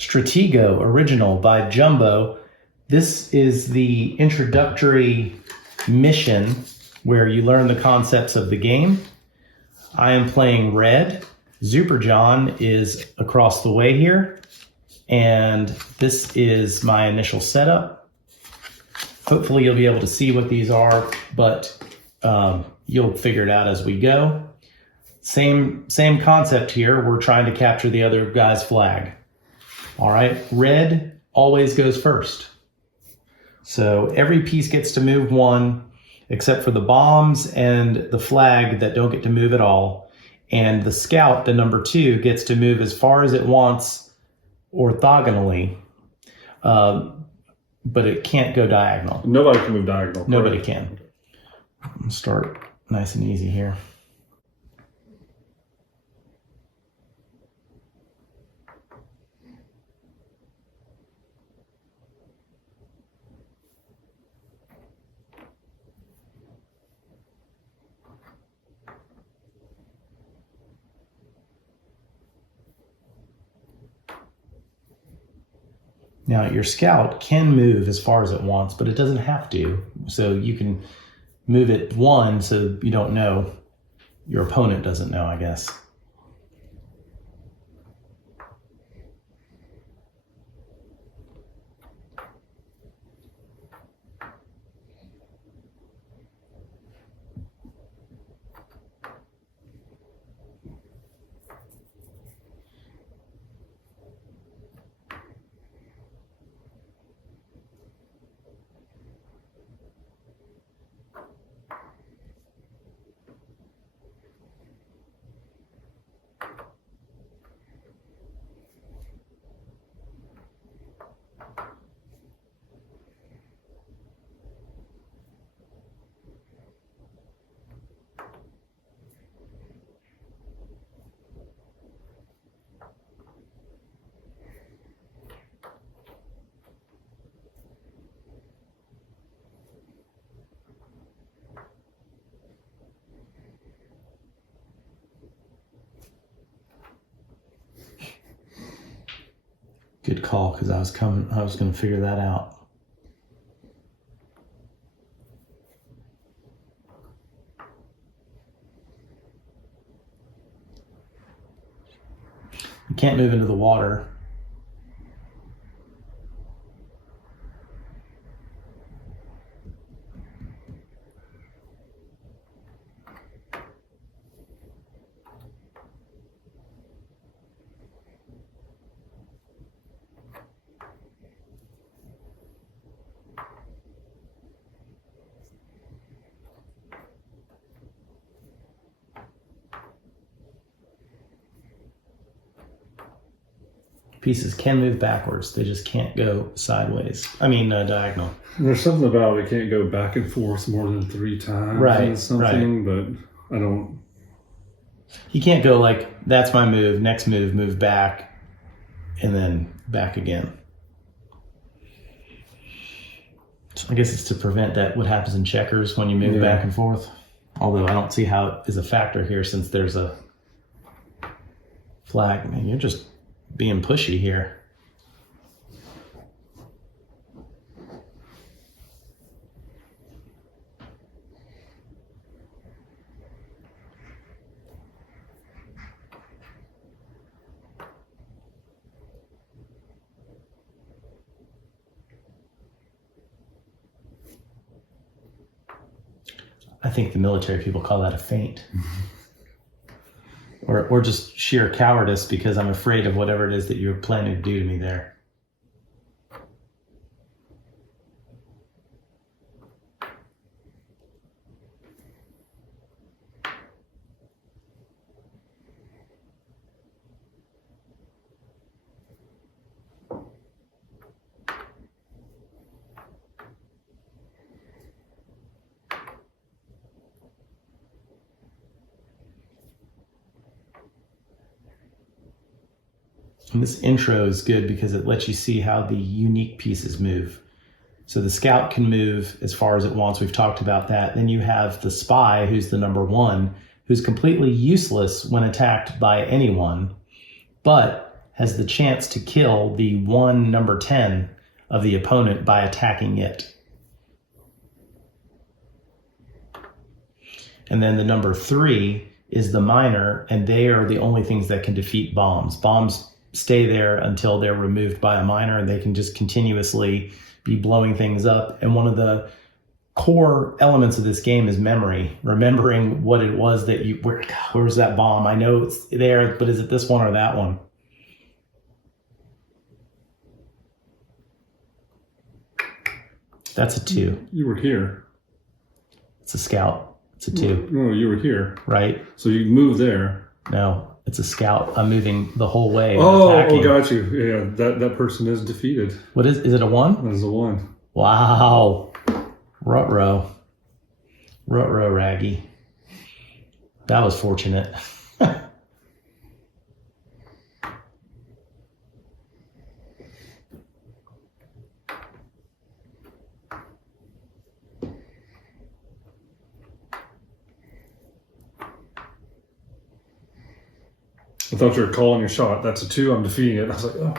Stratego Original by Jumbo. This is the introductory mission where you learn the concepts of the game. I am playing red. Super John is across the way here. And this is my initial setup. Hopefully you'll be able to see what these are, but you'll figure it out as we go. Same concept here. We're trying to capture the other guy's flag. All right, red always goes first. So every piece gets to move one, except for the bombs and the flag that don't get to move at all. And the scout, the number 2, gets to move as far as it wants orthogonally, but it can't go diagonal. Nobody can move diagonal. Nobody can. Let's start nice and easy here. Now, your scout can move as far as it wants, but it doesn't have to. So you can move it 1 so you don't know. Your opponent doesn't know, I guess. Good call, because I was going to figure that out. You can't move into the water. Pieces can move backwards. They just can't go sideways. Diagonal. There's something about it can't go back and forth more than 3 times. Right. Something, right. But I don't. You can't go like, that's my move, next move back, and then back again. So I guess it's to prevent that, what happens in checkers when you move back and forth. Although I don't see how it is a factor here since there's a flag. Man, you're just being pushy here. I think the military people call that a feint. Or just sheer cowardice because I'm afraid of whatever it is that you're planning to do to me there. And this intro is good because it lets you see how the unique pieces move. So the scout can move as far as it wants. We've talked about that. Then you have the spy, who's the number 1, who's completely useless when attacked by anyone, but has the chance to kill the one number 10 of the opponent by attacking it. And then the number 3 is the minor, and they are the only things that can defeat bombs. Bombs stay there until they're removed by a minor, and they can just continuously be blowing things up. And one of the core elements of this game is memory, remembering what it was that where's that bomb? I know it's there, but is it this one or that one? That's a 2. You were here. It's a scout. It's a 2. No, you were here. Right? So you moved there. No, it's a scout. I'm moving the whole way. Oh, got you. Yeah, that person is defeated. What is it a 1? That is a 1. Wow. Ruh-roh. Ruh-roh, Raggy. That was fortunate. I thought you were calling your shot. That's a 2. I'm defeating it. I was like, oh.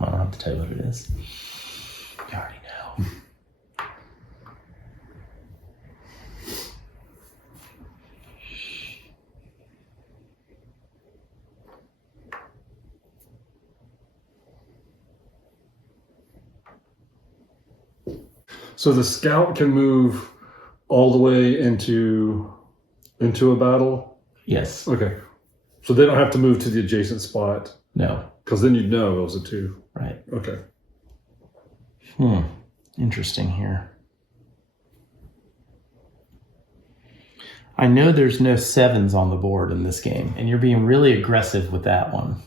I don't have to tell you what it is. You already know. So the scout can move all the way into a battle? Yes. Okay. So they don't have to move to the adjacent spot? No. Because then you'd know it was a 2. Right. Okay. Interesting here. I know there's no 7s on the board in this game, and you're being really aggressive with that one.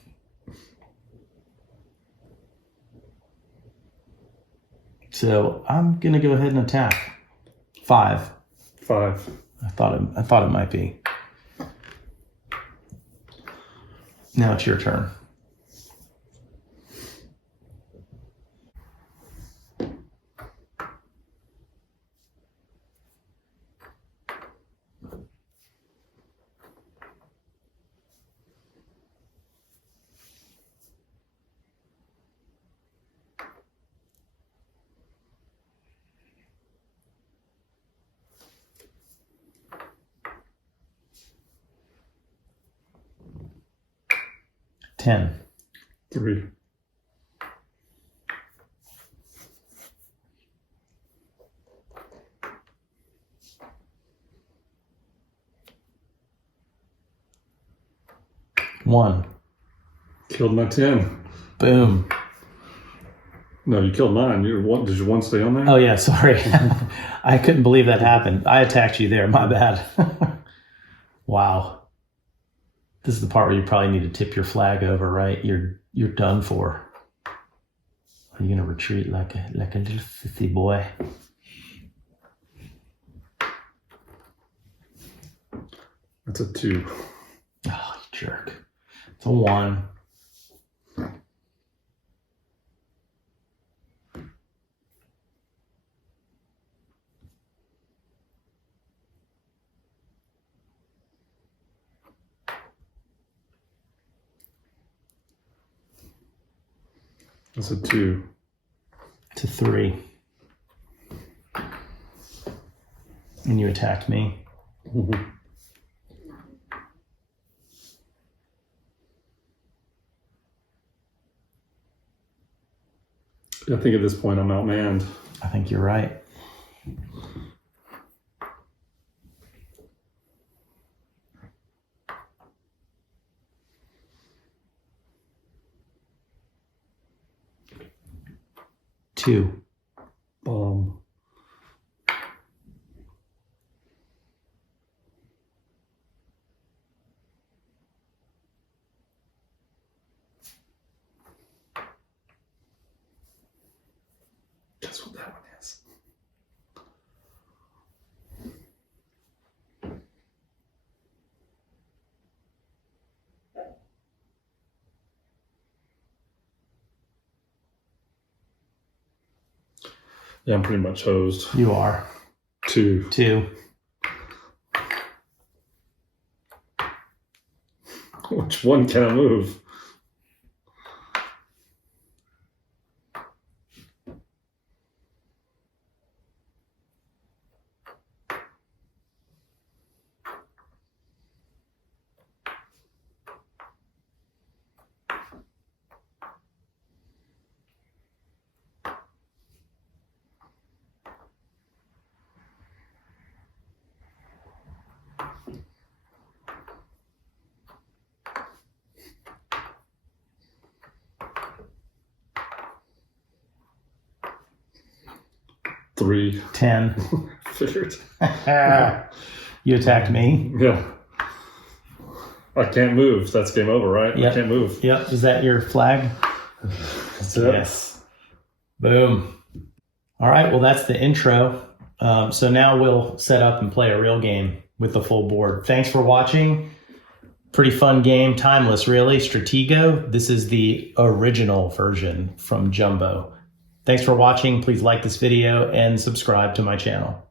So I'm going to go ahead and attack. 5. 5. I thought it might be. Now it's your turn. Ten. 3. One. Killed my 10. Boom. No, you killed mine. Did your 1 stay on there? Oh yeah, sorry. I couldn't believe that happened. I attacked you there. My bad. Wow. This is the part where you probably need to tip your flag over, right? You're done for. Are you gonna retreat like a little sissy boy? That's a 2. Oh, you jerk. It's a 1. That's a 2. It's a 3. And you attacked me. Mm-hmm. I think at this point I'm outmanned. I think you're right. Two. Bomb. what that one is. Yeah, I'm pretty much hosed. You are. 2. 2. Which one can I move? Three. 10. Figured. You attacked me. Yeah. I can't move. That's game over, right? Yep. I can't move. Yep. Is that your flag? That's it. Yes. Boom. All right. Well, that's the intro. So now we'll set up and play a real game with the full board. Thanks for watching. Pretty fun game. Timeless, really. Stratego. This is the original version from Jumbo. Thanks for watching. Please like this video and subscribe to my channel.